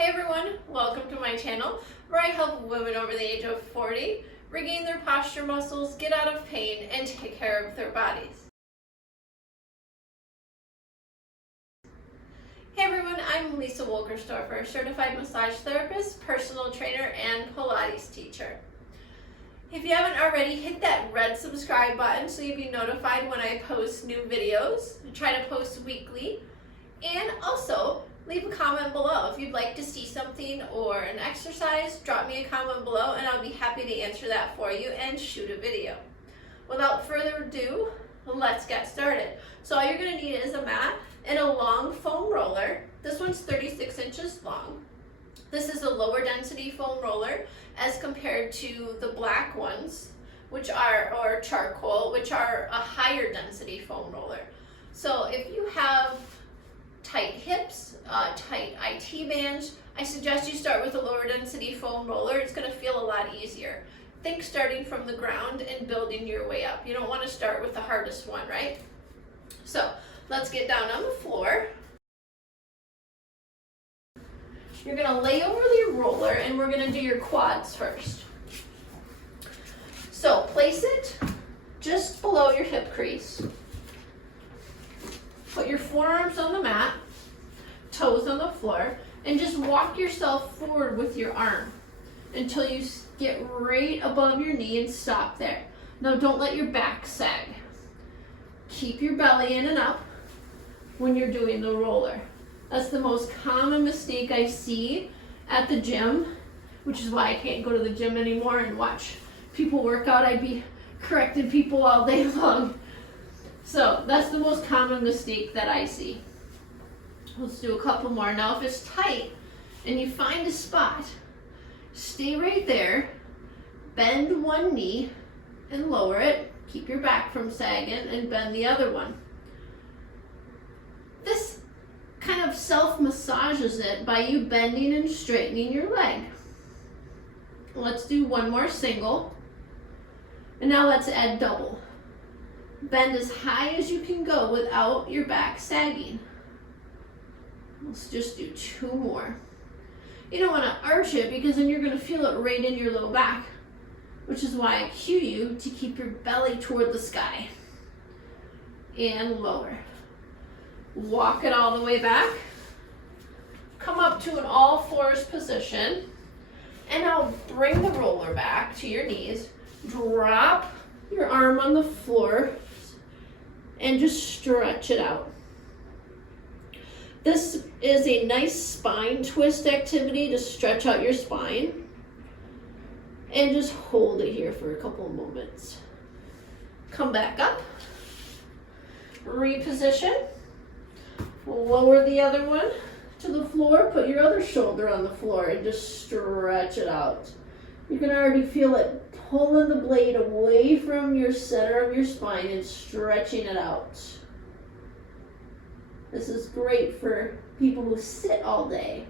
Hey everyone, welcome to my channel where I help women over the age of 40 regain their posture muscles, get out of pain, and take care of their bodies. Hey everyone, I'm Lisa Wolkerstorfer, certified massage therapist, personal trainer, and Pilates teacher. If you haven't already, hit that red subscribe button so you'll be notified when I post new videos. I try to post weekly. And also, leave a comment below. If you'd like to see something or an exercise, drop me a comment below and I'll be happy to answer that for you and shoot a video. Without further ado, let's get started. So all you're going to need is a mat and a long foam roller. This one's 36 inches long. This is a lower density foam roller as compared to the black ones, or charcoal, which are a higher density foam roller. So if you have tight hips, tight IT bands, I suggest you start with a lower density foam roller. It's going to feel a lot easier. Think starting from the ground and building your way up. You don't want to start with the hardest one, right? So let's get down on the floor. You're going to lay over your roller and we're going to do your quads first. So place it just below your hip crease. Put your forearms on the mat, toes on the floor, and just walk yourself forward with your arm until you get right above your knee and stop there. Now don't let your back sag. Keep your belly in and up when you're doing the roller. That's the most common mistake I see at the gym, which is why I can't go to the gym anymore and watch people work out. I'd be correcting people all day long. So that's the most common mistake that I see. Let's do a couple more. Now if it's tight and you find a spot, stay right there, bend one knee and lower it. Keep your back from sagging and bend the other one. This kind of self-massages it by you bending and straightening your leg. Let's do one more single. And now let's add double. Bend as high as you can go without your back sagging. Let's just do two more. You don't want to arch it because then you're going to feel it right in your low back, which is why I cue you to keep your belly toward the sky. And lower. Walk it all the way back. Come up to an all fours position. And now bring the roller back to your knees. Drop your arm on the floor and just stretch it out. This is a nice spine twist activity to stretch out your spine. And just hold it here for a couple of moments. Come back up. Reposition. Lower the other one to the floor. Put your other shoulder on the floor and just stretch it out. You can already feel it pulling the blade away from your center of your spine and stretching it out. This is great for people who sit all day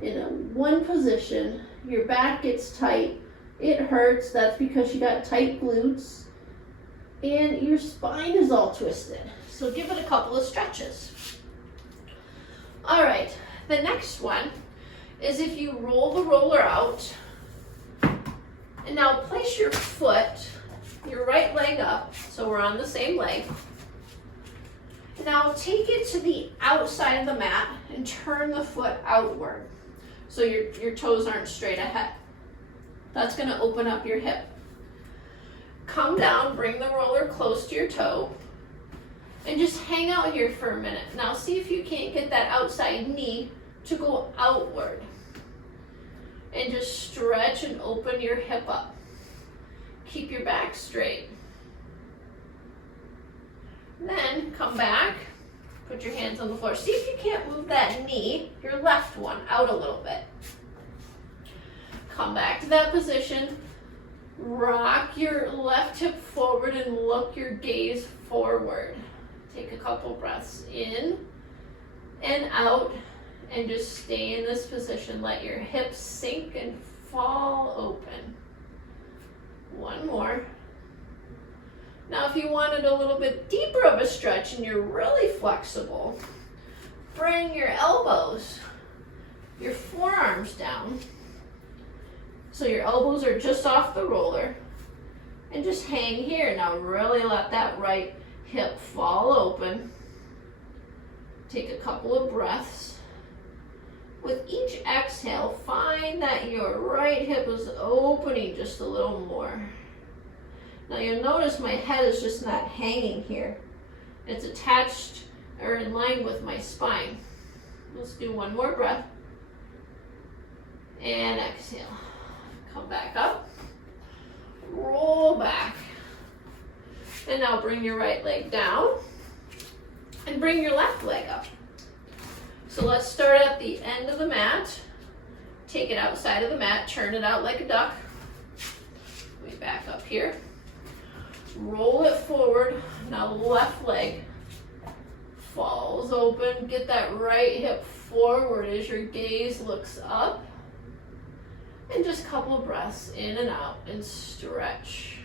in one position. Your back gets tight. It hurts. That's because you got tight glutes and your spine is all twisted. So give it a couple of stretches. All right, the next one is if you roll the roller out. And now place your foot, your right leg up, so we're on the same leg. And now take it to the outside of the mat and turn the foot outward so your toes aren't straight ahead. That's going to open up your hip. Come down, bring the roller close to your toe, and just hang out here for a minute. Now see if you can't get that outside knee to go outward. And just stretch and open your hip up. Keep your back straight. Then come back, put your hands on the floor. See if you can't move that knee, your left one, out a little bit. Come back to that position. Rock your left hip forward and look your gaze forward. Take a couple breaths in and out. And just stay in this position. Let your hips sink and fall open. One more. Now if you wanted a little bit deeper of a stretch and you're really flexible, bring your elbows, your forearms forearms down. So your elbows are just off the roller. And just hang here. Now really let that right hip fall open. Take a couple of breaths. With each exhale, find that your right hip is opening just a little more. Now you'll notice my head is just not hanging here. It's attached or in line with my spine. Let's do one more breath. And exhale. Come back up. Roll back. And now bring your right leg down. And bring your left leg up. So let's start at the end of the mat. Take it outside of the mat. Turn it out like a duck. Way back up here. Roll it forward. Now the left leg falls open. Get that right hip forward as your gaze looks up. And just a couple of breaths in and out and stretch.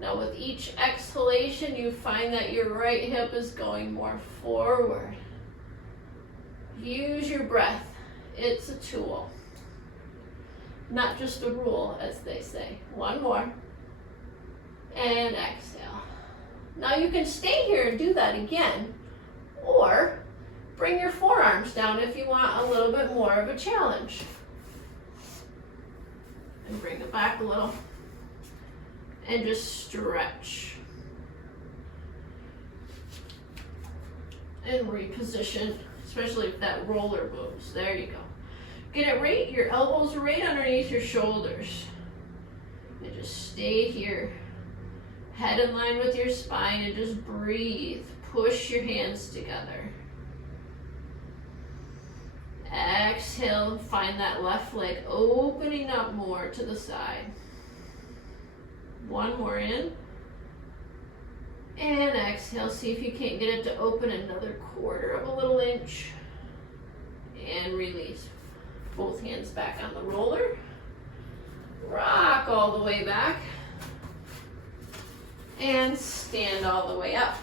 Now with each exhalation, you find that your right hip is going more forward. Use your breath. It's a tool. Not just a rule, as they say. One more. And exhale. Now you can stay here and do that again, or bring your forearms down if you want a little bit more of a challenge. And bring it back a little. And just stretch. And reposition, especially if that roller moves. There you go. Get it right, your elbows right underneath your shoulders. And just stay here. Head in line with your spine and just breathe. Push your hands together. Exhale, find that left leg opening up more to the side. One more in. And exhale, see if you can't get it to open another quarter of a little inch. And release. Both hands back on the roller. Rock all the way back. And stand all the way up.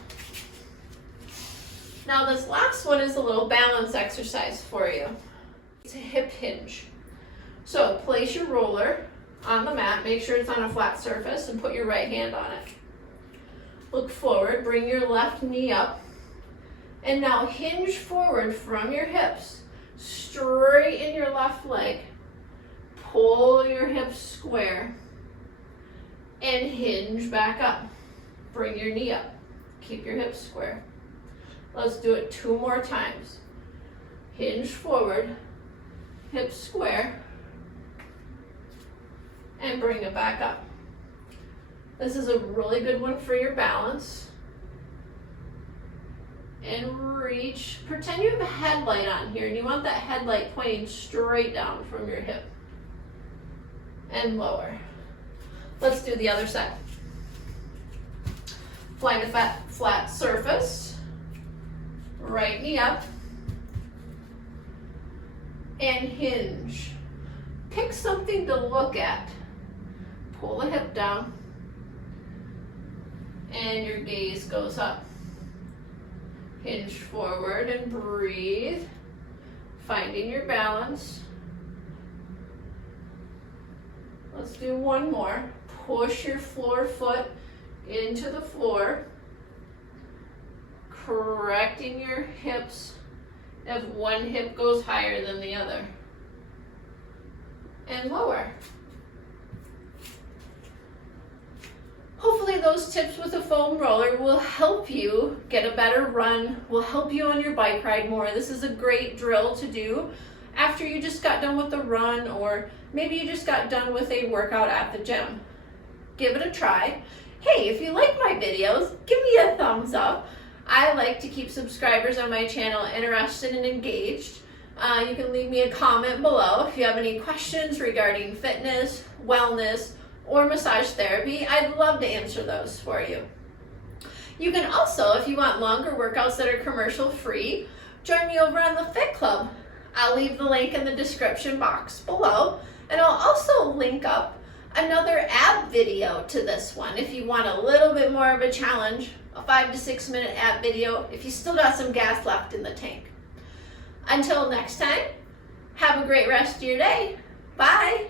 Now this last one is a little balance exercise for you. It's a hip hinge. So place your roller on the mat, make sure it's on a flat surface, and put your right hand on it. Look forward, bring your left knee up, and now hinge forward from your hips. Straighten your left leg, pull your hips square, and hinge back up. Bring your knee up, keep your hips square. Let's do it 2 more times. Hinge forward, hips square, and bring it back up. This is a really good one for your balance. And reach, pretend you have a headlight on here and you want that headlight pointing straight down from your hip. And lower. Let's do the other side. Find a flat surface. Right knee up. And hinge. Pick something to look at. Pull the hip down. And your gaze goes up. Hinge forward and breathe. Finding your balance. Let's do one more. Push your floor foot into the floor. Correcting your hips if one hip goes higher than the other. And lower. Hopefully those tips with a foam roller will help you get a better run, will help you on your bike ride more. This is a great drill to do after you just got done with the run, or maybe you just got done with a workout at the gym. Give it a try. Hey, if you like my videos, give me a thumbs up. I like to keep subscribers on my channel interested and engaged. You can leave me a comment below if you have any questions regarding fitness, wellness, or massage therapy. I'd love to answer those for you. You can also, if you want longer workouts that are commercial free, join me over on the Fit Club. I'll leave the link in the description box below, and I'll also link up another ab video to this one if you want a little bit more of a challenge, a 5 to 6 minute ab video if you still got some gas left in the tank. Until next time, have a great rest of your day. Bye.